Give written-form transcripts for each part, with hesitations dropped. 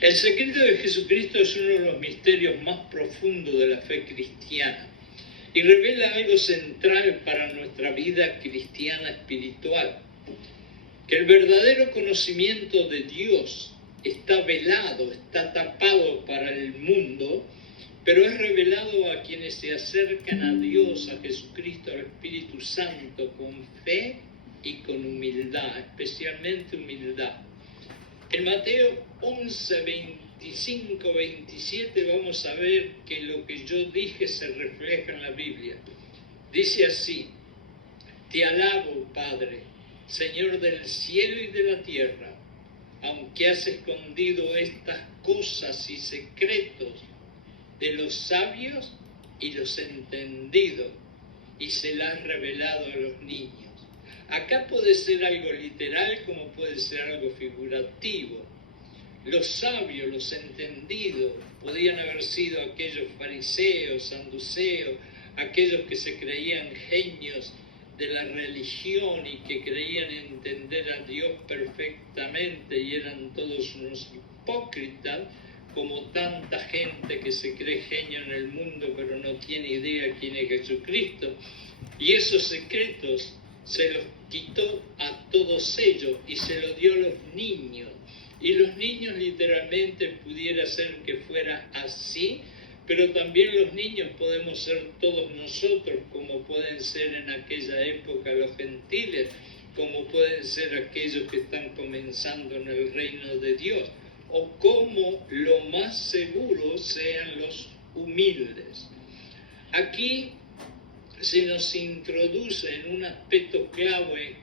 El secreto de Jesucristo es uno de los misterios más profundos de la fe cristiana y revela algo central para nuestra vida cristiana espiritual, que el verdadero conocimiento de Dios está velado, está tapado para el mundo, pero es revelado a quienes se acercan a Dios, a Jesucristo, al Espíritu Santo, con fe y con humildad, especialmente humildad. En Mateo 11, 25, 27 vamos a ver que lo que yo dije se refleja en la Biblia. Dice así: te alabo, Padre, Señor del cielo y de la tierra, aunque has escondido estas cosas y secretos de los sabios y los entendidos, y se las has revelado a los niños. Acá puede ser algo literal como puede ser algo figurativo. Los sabios, los entendidos, podían haber sido aquellos fariseos, saduceos, aquellos que se creían genios de la religión y que creían entender a Dios perfectamente y eran todos unos hipócritas, como tanta gente que se cree genio en el mundo pero no tiene idea quién es Jesucristo. Y esos secretos se los quitó a todos ellos y se los dio a los niños. Y los niños literalmente pudiera ser que fuera así, pero también los niños podemos ser todos nosotros, como pueden ser en aquella época los gentiles, como pueden ser aquellos que están comenzando en el reino de Dios, o como lo más seguro sean los humildes. Aquí se nos introduce en un aspecto clave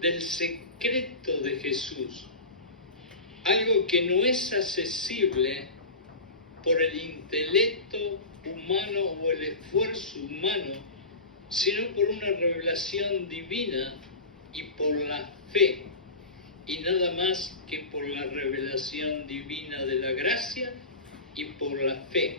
del secreto de Jesús, algo que no es accesible por el intelecto humano o el esfuerzo humano, sino por una revelación divina y por la fe, y nada más que por la revelación divina de la gracia y por la fe.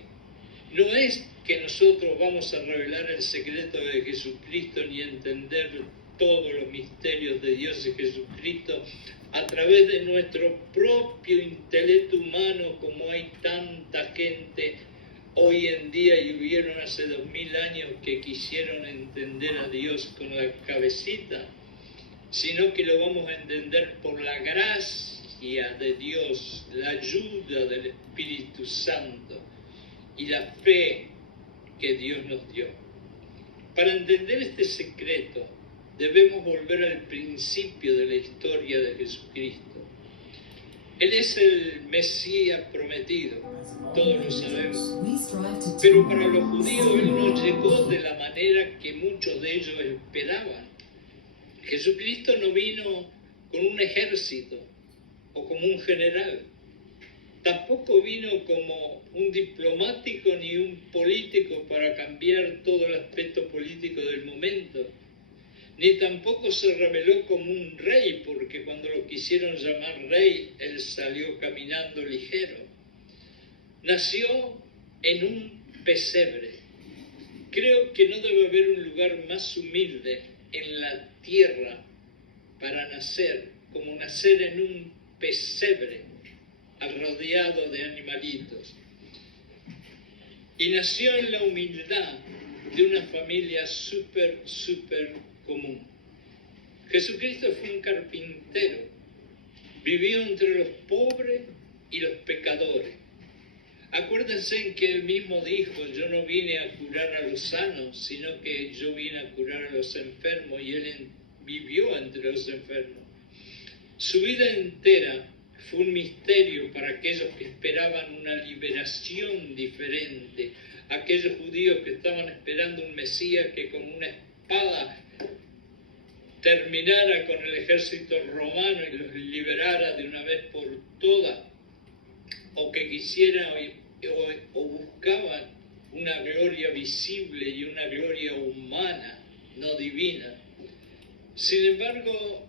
No es que nosotros vamos a revelar el secreto de Jesucristo ni entender todos los misterios de Dios y Jesucristo a través de nuestro propio intelecto humano, como hay tanta gente hoy en día y hubieron hace 2000 años que quisieron entender a Dios con la cabecita, sino que lo vamos a entender por la gracia de Dios, la ayuda del Espíritu Santo y la fe que Dios nos dio. Para entender este secreto, debemos volver al principio de la historia de Jesucristo. Él es el Mesías prometido, todos lo sabemos. Pero para los judíos Él no llegó de la manera que muchos de ellos esperaban. Jesucristo no vino con un ejército o como un general. Tampoco vino como un diplomático ni un político para cambiar todo el aspecto político del momento. Ni tampoco se reveló como un rey, porque cuando lo quisieron llamar rey, él salió caminando ligero. Nació en un pesebre. Creo que no debe haber un lugar más humilde en la tierra para nacer, como nacer en un pesebre, rodeado de animalitos. Y nació en la humildad de una familia súper común. Jesucristo fue un carpintero, vivió entre los pobres y los pecadores. Acuérdense que él mismo dijo: yo no vine a curar a los sanos, sino que yo vine a curar a los enfermos, y él vivió entre los enfermos. Su vida entera fue un misterio para aquellos que esperaban una liberación diferente, aquellos judíos que estaban esperando un Mesías que con una espada terminara con el ejército romano y los liberara de una vez por todas, o que quisieran o buscaban una gloria visible y una gloria humana, no divina. Sin embargo,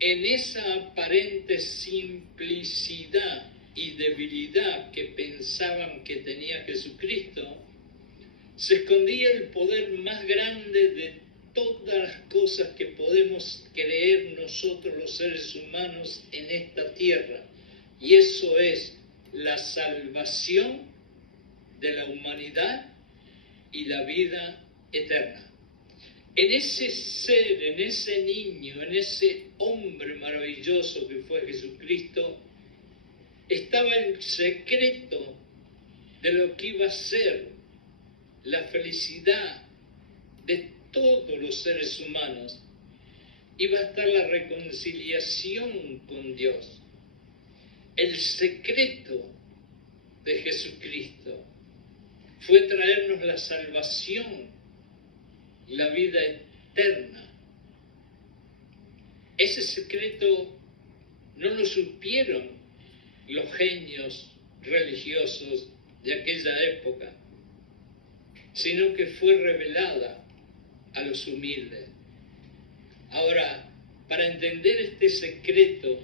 en esa aparente simplicidad y debilidad que pensaban que tenía Jesucristo, se escondía el poder más grande de todas las cosas que podemos creer nosotros los seres humanos en esta tierra, y eso es la salvación de la humanidad y la vida eterna. En ese ser, en ese niño, en ese hombre maravilloso que fue Jesucristo, estaba el secreto de lo que iba a ser la felicidad de todos los seres humanos. Iba a estar la reconciliación con Dios. El secreto de Jesucristo fue traernos la salvación, la vida eterna. Ese secreto no lo supieron los genios religiosos de aquella época, sino que fue revelada a los humildes. Ahora, para entender este secreto,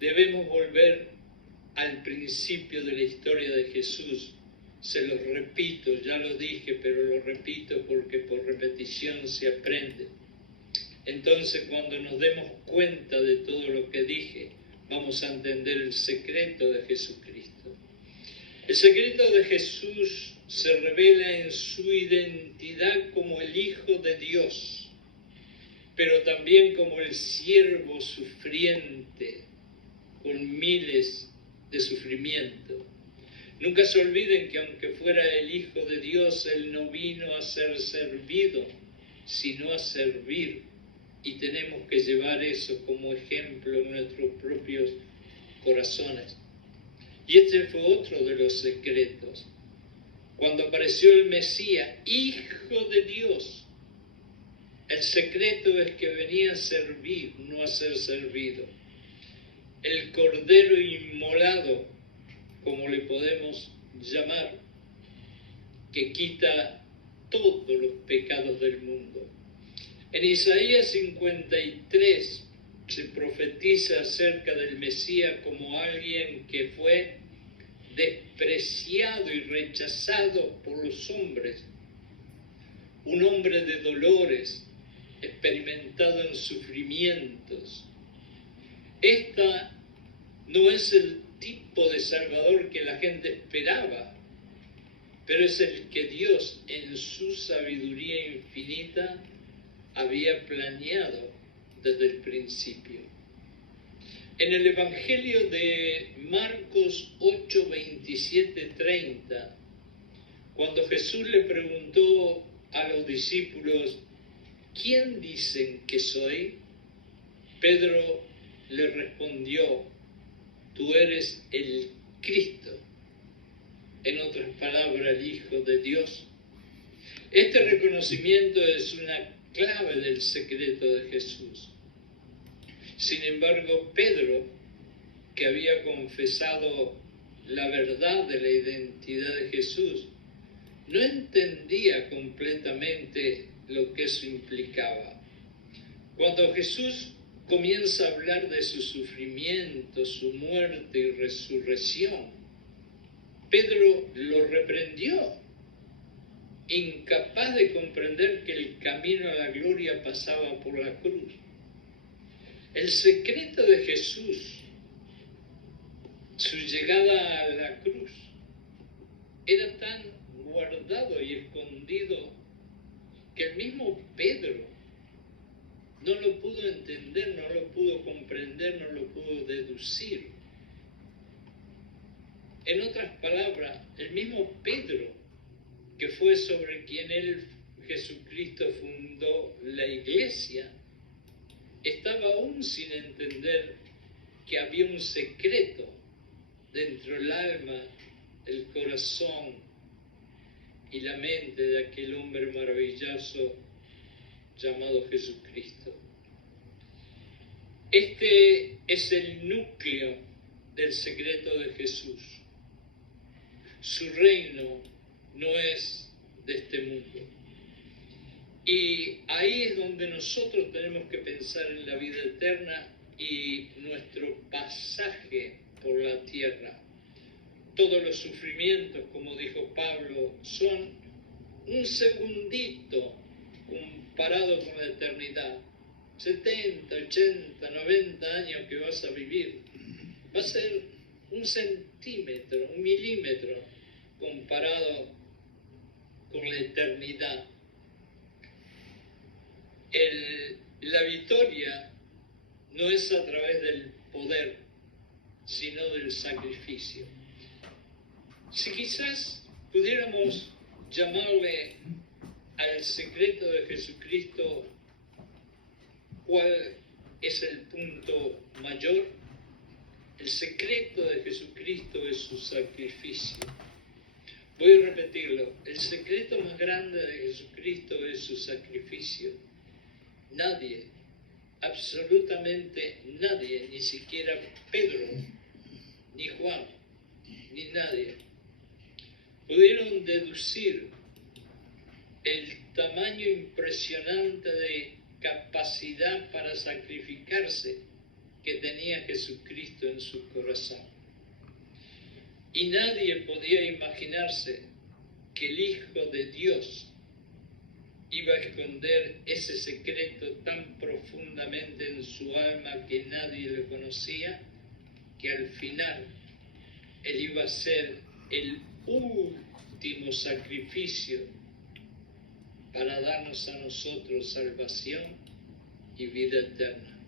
debemos volver al principio de la historia de Jesús. Se los repito, ya lo dije, pero lo repito porque por repetición se aprende. Entonces, cuando nos demos cuenta de todo lo que dije, vamos a entender el secreto de Jesucristo. El secreto de Jesús se revela en su identidad como el Hijo de Dios, pero también como el siervo sufriente, con miles de sufrimientos. Nunca se olviden que aunque fuera el Hijo de Dios, Él no vino a ser servido, sino a servir. Y tenemos que llevar eso como ejemplo en nuestros propios corazones. Y este fue otro de los secretos. Cuando apareció el Mesías, Hijo de Dios, el secreto es que venía a servir, no a ser servido. El Cordero inmolado, como le podemos llamar, que quita todos los pecados del mundo. En Isaías 53 se profetiza acerca del Mesías como alguien que fue despreciado y rechazado por los hombres, un hombre de dolores, experimentado en sufrimientos. Esta no es el tipo de Salvador que la gente esperaba, pero es el que Dios en su sabiduría infinita había planeado desde el principio. En el Evangelio de Marcos 8, 27, 30, cuando Jesús le preguntó a los discípulos, ¿quién dicen que soy? Pedro le respondió, tú eres el Cristo, en otras palabras, el Hijo de Dios. Este reconocimiento es una clave del secreto de Jesús. Sin embargo, Pedro, que había confesado la verdad de la identidad de Jesús, no entendía completamente lo que eso implicaba. Cuando Jesús comienza a hablar de su sufrimiento, su muerte y resurrección, Pedro lo reprendió, incapaz de comprender que el camino a la gloria pasaba por la cruz. El secreto de Jesús, su llegada a la cruz, era tan guardado y escondido que el mismo Pedro no lo pudo entender, no lo pudo comprender, no lo pudo deducir. En otras palabras, el mismo Pedro, que fue sobre quien Jesucristo fundó la iglesia, estaba aún sin entender que había un secreto dentro del alma, el corazón y la mente de aquel hombre maravilloso llamado Jesucristo. Este es el núcleo del secreto de Jesús. Su reino no es de este mundo. Y ahí es donde nosotros tenemos que pensar en la vida eterna y nuestro pasaje por la tierra. Todos los sufrimientos, como dijo Pablo, son un segundito comparado con la eternidad. 70, 80, 90 años que vas a vivir, va a ser un centímetro, un milímetro comparado con la eternidad. La victoria no es a través del poder, sino del sacrificio. Si quizás pudiéramos llamarle al secreto de Jesucristo, ¿cuál es el punto mayor? El secreto de Jesucristo es su sacrificio. Voy a repetirlo. El secreto más grande de Jesucristo es su sacrificio. Nadie, absolutamente nadie, ni siquiera Pedro, ni Juan, ni nadie, pudieron deducir el tamaño impresionante de capacidad para sacrificarse que tenía Jesucristo en su corazón. Y nadie podía imaginarse que el Hijo de Dios iba a esconder ese secreto tan profundamente en su alma que nadie lo conocía, que al final Él iba a ser el último sacrificio para darnos a nosotros salvación y vida eterna.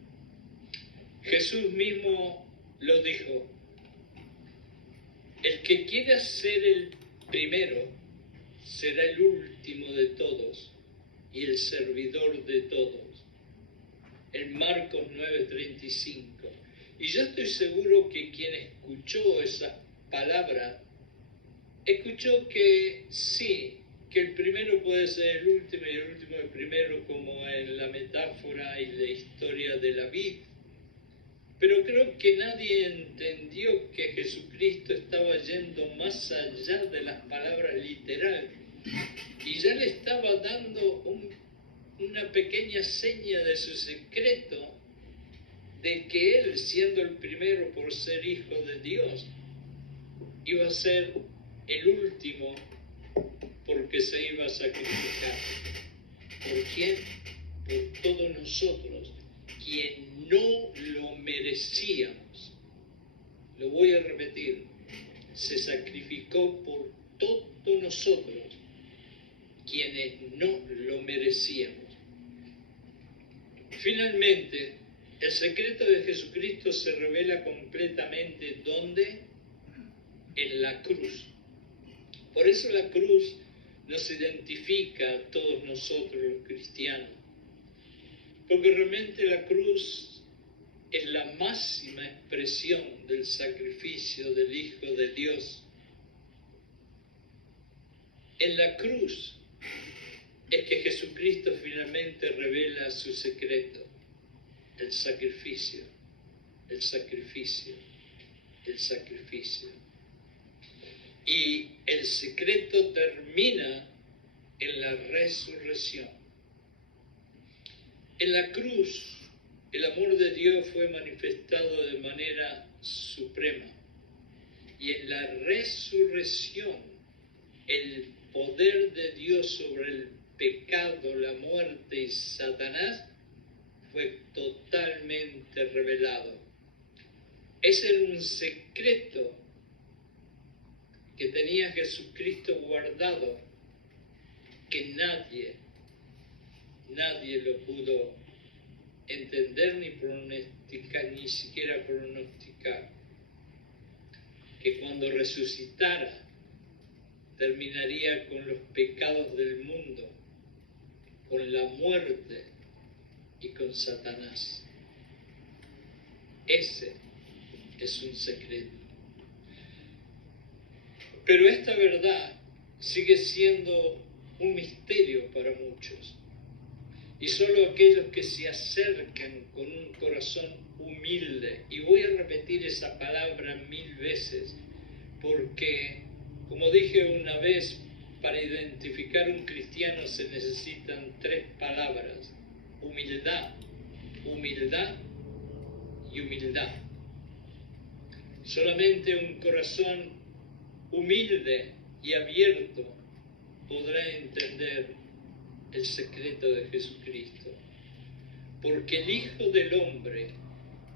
Jesús mismo lo dijo: el que quiera ser el primero será el último de todos y el servidor de todos. En Marcos 9:35. Y yo estoy seguro que quien escuchó esa palabra, escuchó que sí, que el primero puede ser el último y el último el primero, como en la metáfora y la historia de la vid. Pero creo que nadie entendió que Jesucristo estaba yendo más allá de las palabras literales y ya le estaba dando una pequeña seña de su secreto, de que Él, siendo el primero por ser Hijo de Dios, iba a ser el último porque se iba a sacrificar. ¿Por quién? Por todos nosotros, quien no lo merecíamos. Lo voy a repetir: se sacrificó por todos nosotros, quienes no lo merecíamos. Finalmente, el secreto de Jesucristo se revela completamente ¿dónde? En la cruz. Por eso la cruz nos identifica a todos nosotros los cristianos, porque realmente la cruz es la máxima expresión del sacrificio del Hijo de Dios. En la cruz es que Jesucristo finalmente revela su secreto: el sacrificio, el sacrificio, el sacrificio. Y el secreto termina en la resurrección. En la cruz, el amor de Dios fue manifestado de manera suprema. Y en la resurrección, el poder de Dios sobre el pecado, la muerte y Satanás fue totalmente revelado. Ese era un secreto que tenía Jesucristo guardado, que nadie lo pudo entender ni pronosticar, ni siquiera pronosticar, que cuando resucitara terminaría con los pecados del mundo, con la muerte y con Satanás. Ese es un secreto. Pero esta verdad sigue siendo un misterio para muchos. Y solo aquellos que se acercan con un corazón humilde, y voy a repetir esa palabra 1000 veces, porque, como dije una vez, para identificar un cristiano se necesitan 3 palabras: humildad, humildad y humildad. Solamente un corazón humilde y abierto podrá entender el secreto de Jesucristo, porque el Hijo del Hombre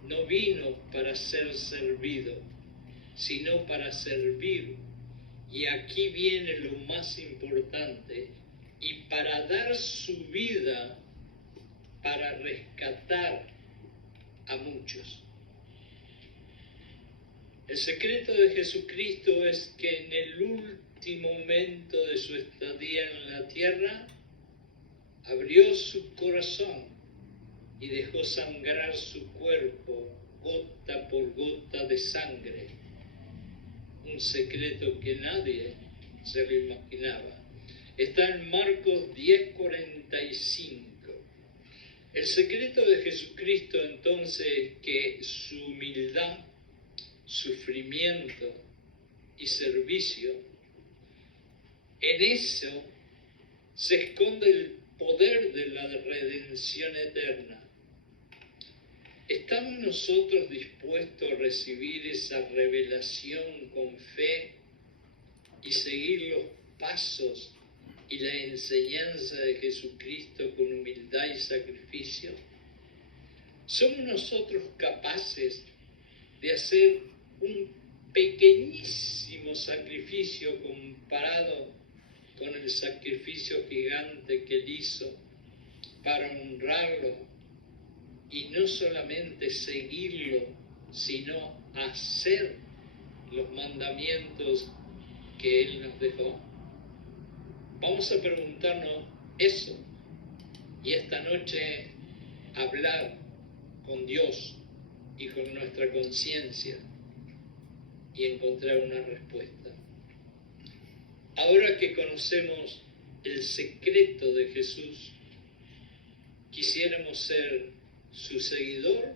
no vino para ser servido, sino para servir. Y aquí viene lo más importante, y para dar su vida para rescatar a muchos. El secreto de Jesucristo es que en el último momento de su estadía en la tierra, abrió su corazón y dejó sangrar su cuerpo gota por gota de sangre. Un secreto que nadie se lo imaginaba. Está en Marcos 10:45. El secreto de Jesucristo entonces es que su humildad, sufrimiento y servicio, en eso se esconde el poder de la redención eterna. ¿Estamos nosotros dispuestos a recibir esa revelación con fe y seguir los pasos y la enseñanza de Jesucristo con humildad y sacrificio? ¿Somos nosotros capaces de hacer un pequeñísimo sacrificio comparado con el sacrificio gigante que Él hizo para honrarlo? Y no solamente seguirlo, sino hacer los mandamientos que Él nos dejó. Vamos a preguntarnos eso y esta noche hablar con Dios y con nuestra conciencia y encontrar una respuesta. Ahora que conocemos el secreto de Jesús, quisiéramos ser su seguidor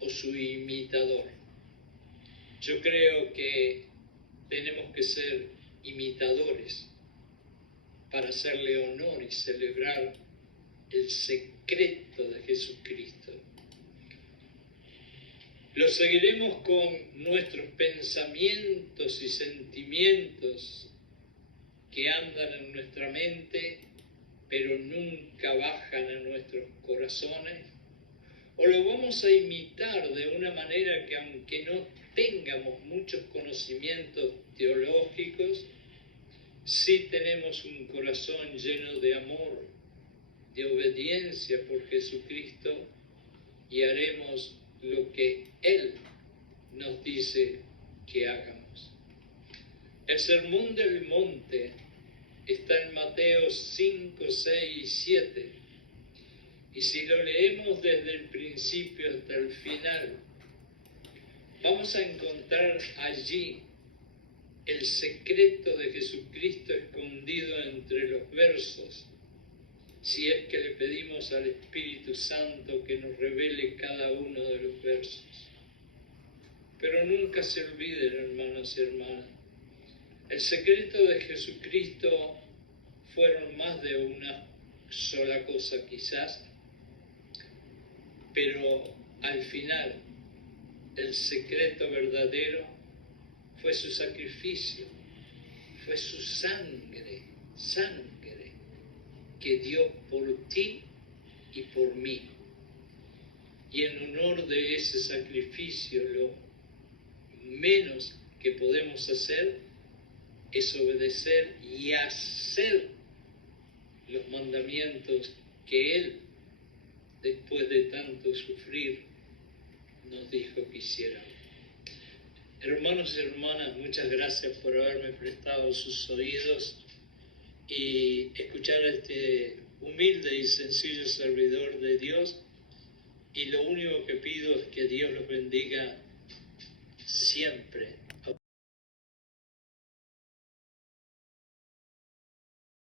o su imitador. Yo creo que tenemos que ser imitadores para hacerle honor y celebrar el secreto de Jesucristo. Lo seguiremos con nuestros pensamientos y sentimientos que andan en nuestra mente, pero nunca bajan a nuestros corazones. O lo vamos a imitar de una manera que, aunque no tengamos muchos conocimientos teológicos, sí tenemos un corazón lleno de amor, de obediencia por Jesucristo, y haremos lo que Él nos dice que hagamos. El Sermón del Monte está en Mateo 5, 6 y 7. Y si lo leemos desde el principio hasta el final, vamos a encontrar allí el secreto de Jesucristo escondido entre los versos, si es que le pedimos al Espíritu Santo que nos revele cada uno de los versos. Pero nunca se olviden, hermanos y hermanas, el secreto de Jesucristo fueron más de una sola cosa quizás, pero al final el secreto verdadero fue su sacrificio, fue su sangre que dio por ti y por mí. Y en honor de ese sacrificio, lo menos que podemos hacer es obedecer y hacer los mandamientos que Él, después de tanto sufrir, nos dijo que hiciéramos. Hermanos y hermanas, muchas gracias por haberme prestado sus oídos y escuchar a este humilde y sencillo servidor de Dios. Y lo único que pido es que Dios los bendiga siempre